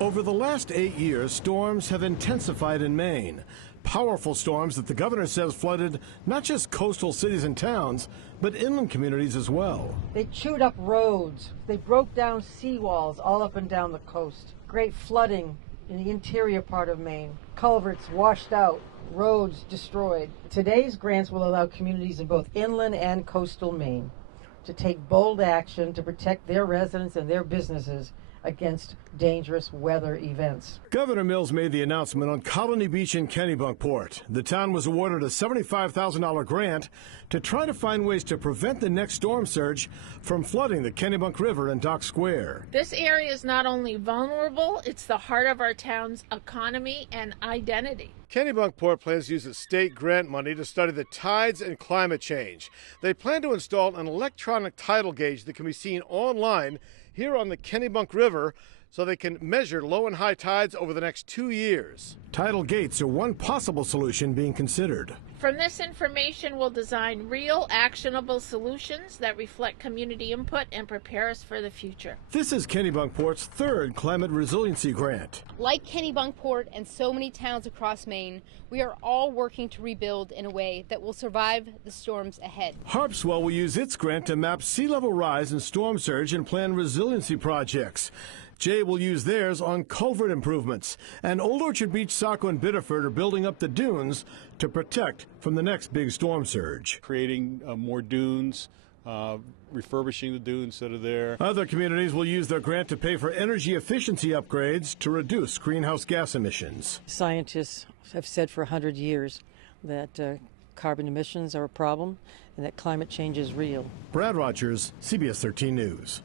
Over the last 8 years, storms have intensified in Maine. Powerful storms that the governor says flooded not just coastal cities and towns, but inland communities as well. They chewed up roads. They broke down seawalls all up and down the coast. Great flooding in the interior part of Maine. Culverts washed out, roads destroyed. Today's grants will allow communities in both inland and coastal Maine to take bold action to protect their residents and their businesses against dangerous weather events. Governor Mills made the announcement on Colony Beach in Kennebunkport. The town was awarded a $75,000 grant to try to find ways to prevent the next storm surge from flooding the Kennebunk River and Dock Square. This area is not only vulnerable, it's the heart of our town's economy and identity. Kennebunkport plans to use its state grant money to study the tides and climate change. They plan to install an electronic tidal gauge that can be seen online here on the Kennebunk River so they can measure low and high tides over the next 2 years. Tidal gates are one possible solution being considered. From this information, we'll design real, actionable solutions that reflect community input and prepare us for the future. This is Kennebunkport's third climate resiliency grant. Like Kennebunkport and so many towns across Maine, we are all working to rebuild in a way that will survive the storms ahead. Harpswell will use its grant to map sea level rise and storm surge and plan resiliency projects. Jay will use theirs on culvert improvements. And Old Orchard Beach, Saco, and Biddeford are building up the dunes to protect from the next big storm surge. Creating more dunes, refurbishing the dunes that are there. Other communities will use their grant to pay for energy efficiency upgrades to reduce greenhouse gas emissions. Scientists have said for 100 years that carbon emissions are a problem and that climate change is real. Brad Rogers, CBS 13 News.